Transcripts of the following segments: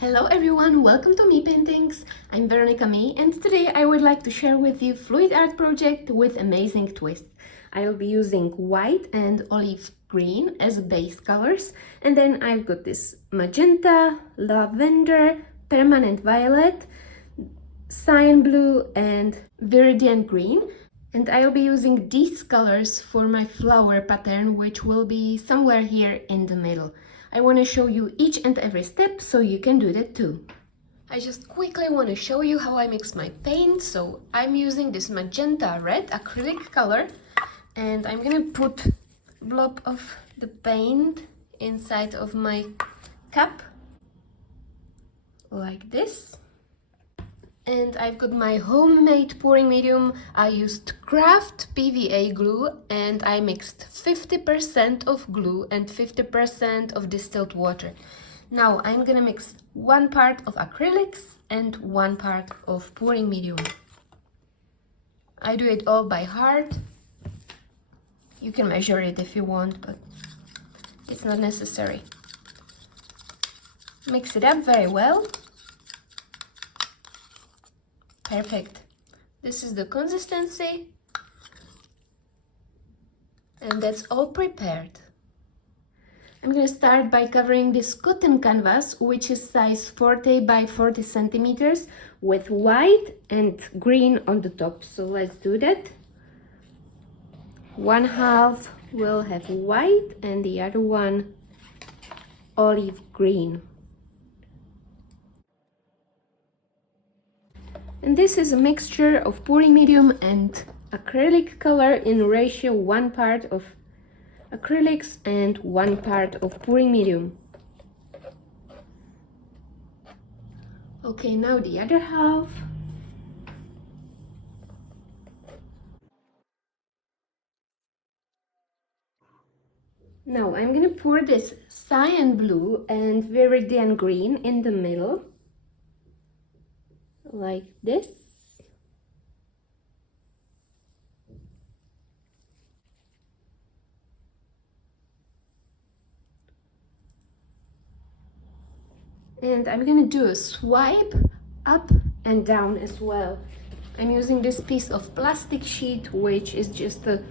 Hello everyone, welcome to Me Paintings. I'm Veronica Me and today I would like to share with you fluid art project with amazing twist. I will be using white and olive green as base colors, and then I've got this magenta, lavender, permanent violet, cyan blue and viridian green. And I'll be using these colors for my flower pattern, which will be somewhere here in the middle. I want to show you each and every step so you can do that too. I just quickly want to show you how I mix my paint. So I'm using this magenta red acrylic color and I'm gonna put a blob of the paint inside of my cup like this. And I've got my homemade pouring medium. I used craft PVA glue and I mixed 50% of glue and 50% of distilled water. Now I'm gonna mix 1 part of acrylics and 1 part of pouring medium. I do it all by heart. You can measure it if you want, but it's not necessary. Mix it up very well. Perfect. This is the consistency. And that's all prepared. I'm gonna start by covering this cotton canvas, which is size 40 by 40 centimeters, with white and green on the top. So let's do that. One half will have white and the other one olive green. And this is a mixture of pouring medium and acrylic color in ratio 1 part of acrylics and 1 part of pouring medium. Okay, now the other half. Now I'm gonna pour this cyan blue and viridian green in the middle, like this. And I'm gonna do a swipe up and down as well. I'm using this piece of plastic sheet, which is just a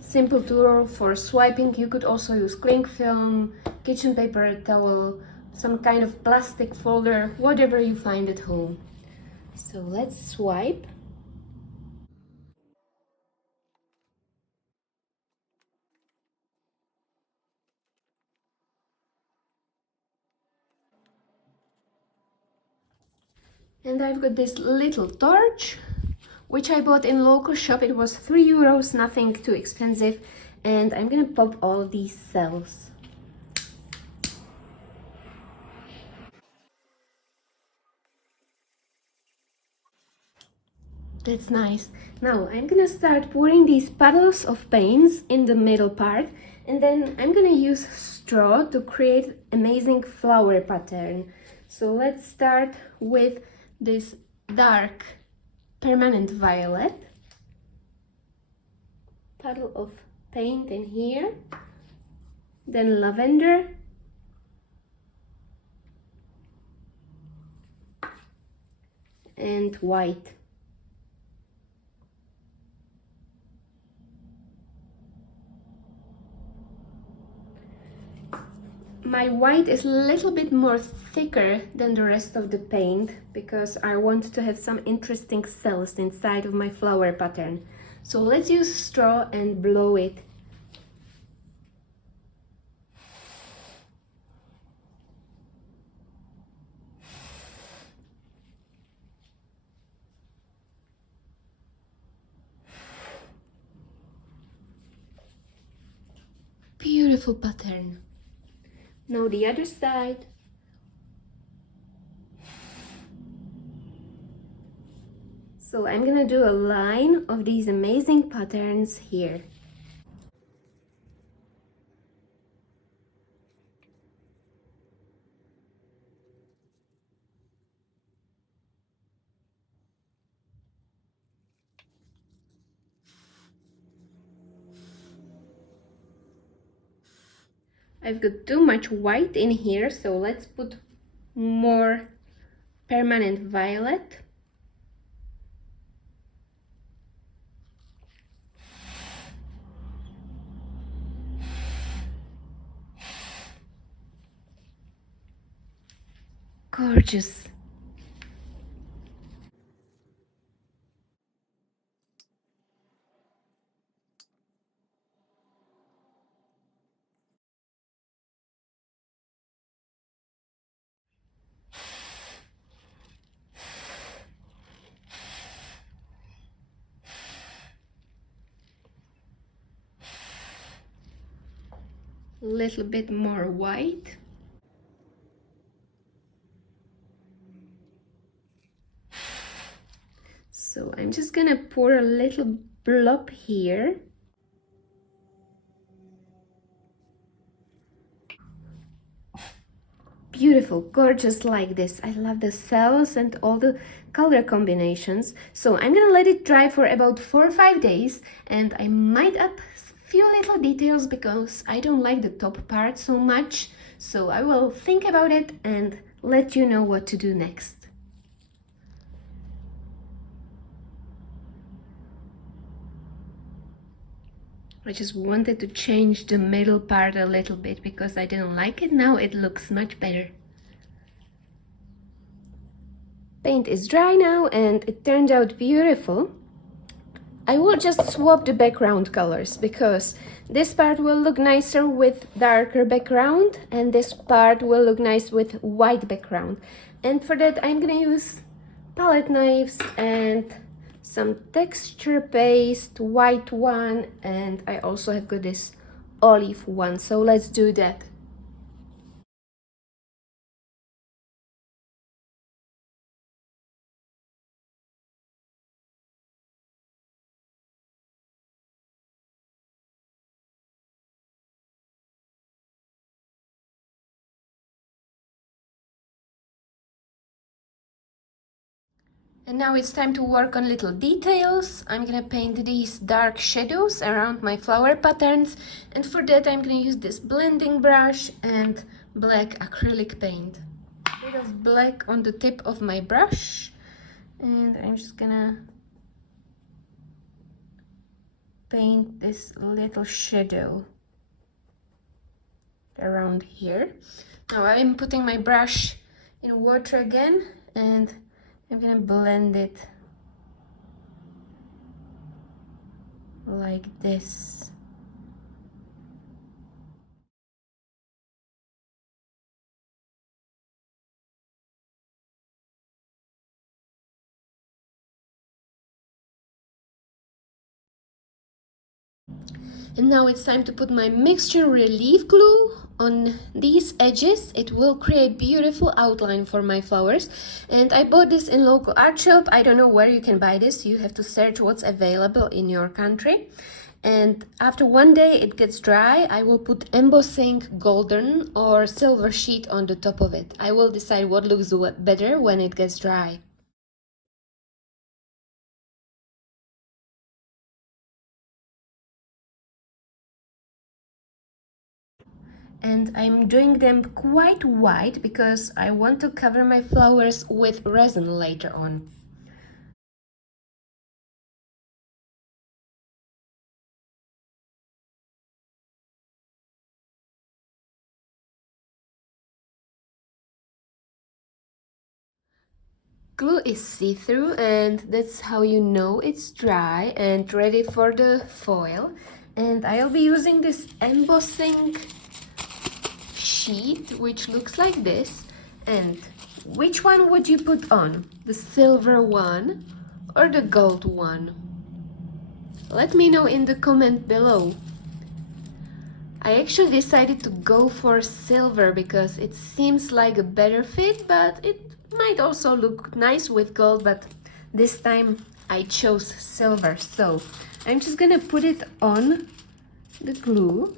simple tool for swiping. You could also use cling film, kitchen paper towel, some kind of plastic folder, whatever you find at home. So let's swipe. And I've got this little torch, which I bought in local shop. It was €3, nothing too expensive. And I'm gonna pop all these cells. That's nice. Now I'm gonna start pouring these puddles of paints in the middle part, and then I'm gonna use straw to create amazing flower pattern. So let's start with this dark permanent violet. Puddle of paint in here. Then lavender. And white. My white is a little bit more thicker than the rest of the paint because I want to have some interesting cells inside of my flower pattern. So let's use straw and blow it. Beautiful pattern. Now the other side. So I'm gonna do a line of these amazing patterns here. I've got too much white in here, so let's put more permanent violet. Gorgeous. Little bit more white. So I'm just gonna pour a little blob here. Beautiful, gorgeous like this. I love the cells and all the color combinations. So I'm gonna let it dry for about 4 or 5 days, and I might add few little details because I don't like the top part so much. So I will think about it and let you know what to do next. I just wanted to change the middle part a little bit because I didn't like it. Now it looks much better. Paint is dry now and it turned out beautiful. I will just swap the background colors because this part will look nicer with darker background and this part will look nice with white background. And for that I'm gonna use palette knives and some texture paste, white one, and I also have got this olive one, so let's do that. And now it's time to work on little details. I'm gonna paint these dark shadows around my flower patterns, and for that I'm gonna use this blending brush and black acrylic paint. A bit of black on the tip of my brush, and I'm just gonna paint this little shadow around here. Now I'm putting my brush in water again, and I'm gonna blend it like this. And now it's time to put my mixture relief glue on these edges. It will create beautiful outline for my flowers. And I bought this in local art shop. I don't know where you can buy this. You have to search what's available in your country. And after 1 day it gets dry, I will put embossing golden or silver sheet on the top of it. I will decide what looks better when it gets dry. And I'm doing them quite white because I want to cover my flowers with resin later on. Glue is see-through and that's how you know it's dry and ready for the foil. And I'll be using this embossing sheet which looks like this. And which one would you put on? The silver one or the gold one? Let me know in the comment below. I actually decided to go for silver because it seems like a better fit, but it might also look nice with gold, but this time I chose silver. So I'm just gonna put it on the glue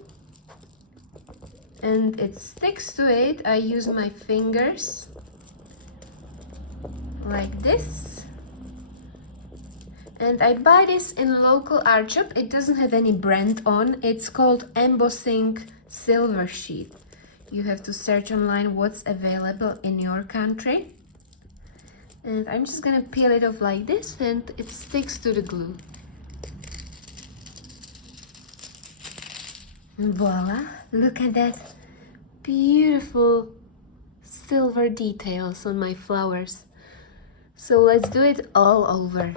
and it sticks to it. I use my fingers like this. And I buy this in local art shop. It doesn't have any brand on. It's called embossing silver sheet. You have to search online what's available in your country. And I'm just gonna peel it off like this, and it sticks to the glue. And voila, look at that beautiful silver details on my flowers. So let's do it all over.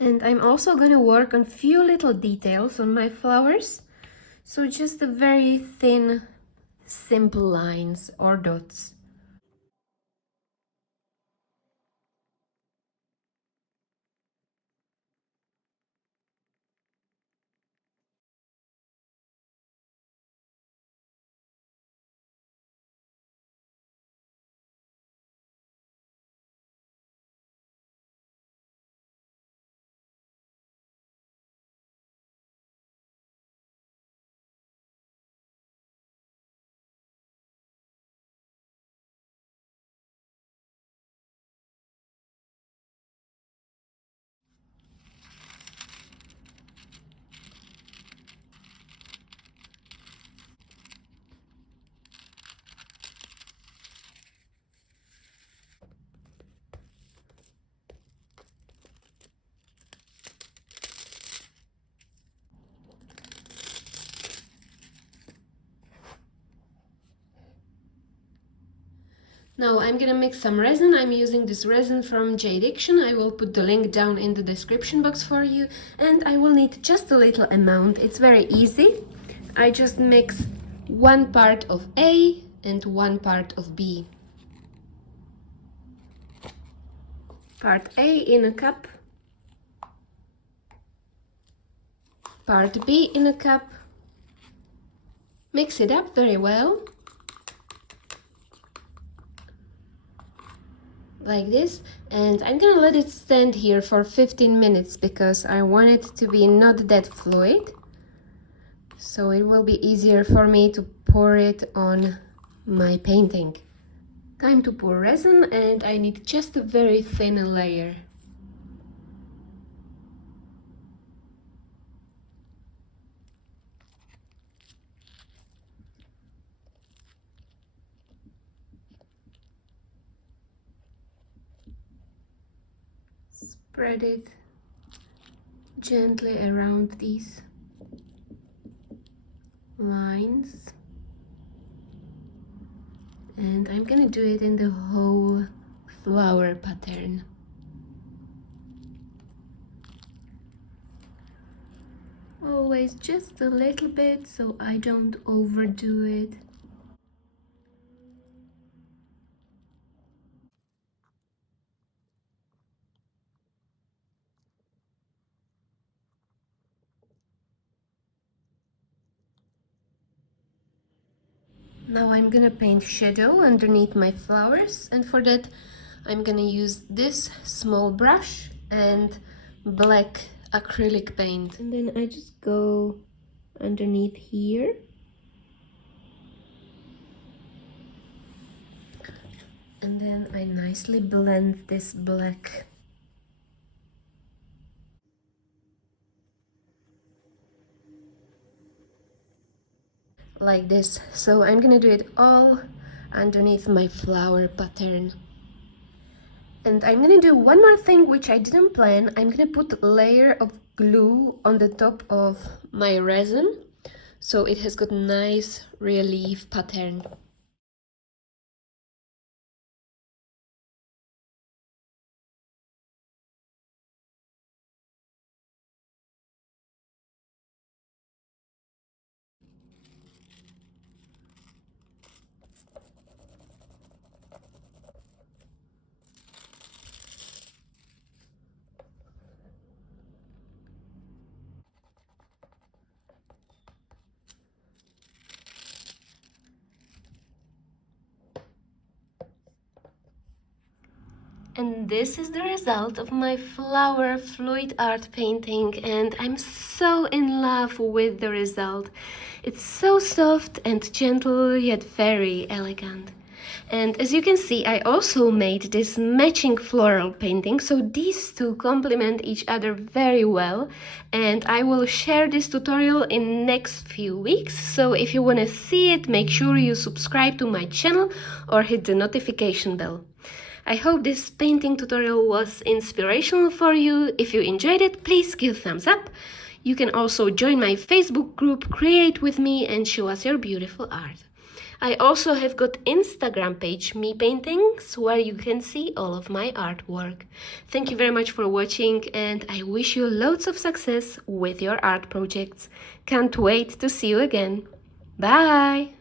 And I'm also gonna work on few little details on my flowers. So just a very thin, simple lines or dots. Now I'm gonna mix some resin. I'm using this resin from Mixtion. I will put the link down in the description box for you. And I will need just a little amount. It's very easy. I just mix 1 part of A and 1 part of B. Part A in a cup. Part B in a cup. Mix it up very well. Like this, and I'm gonna let it stand here for 15 minutes because I want it to be not that fluid, so it will be easier for me to pour it on my painting. Time to pour resin, and I need just a very thin layer. Spread it gently around these lines, and I'm gonna do it in the whole flower pattern. Always just a little bit so I don't overdo it. Now I'm gonna paint shadow underneath my flowers, and for that I'm gonna use this small brush and black acrylic paint. And then I just go underneath here. And then I nicely blend this black. Like this. So I'm gonna do it all underneath my flower pattern. And I'm gonna do one more thing which I didn't plan. I'm gonna put a layer of glue on the top of my resin, so it has got nice relief pattern. And this is the result of my flower fluid art painting, and I'm so in love with the result. It's so soft and gentle, yet very elegant. And as you can see, I also made this matching floral painting, so these two complement each other very well. And I will share this tutorial in next few weeks, so if you want to see it, make sure you subscribe to my channel or hit the notification bell. I hope this painting tutorial was inspirational for you. If you enjoyed it, please give a thumbs up. You can also join my Facebook group, create with me, and show us your beautiful art. I also have got Instagram page, Me Paintings, where you can see all of my artwork. Thank you very much for watching, and I wish you loads of success with your art projects. Can't wait to see you again. Bye!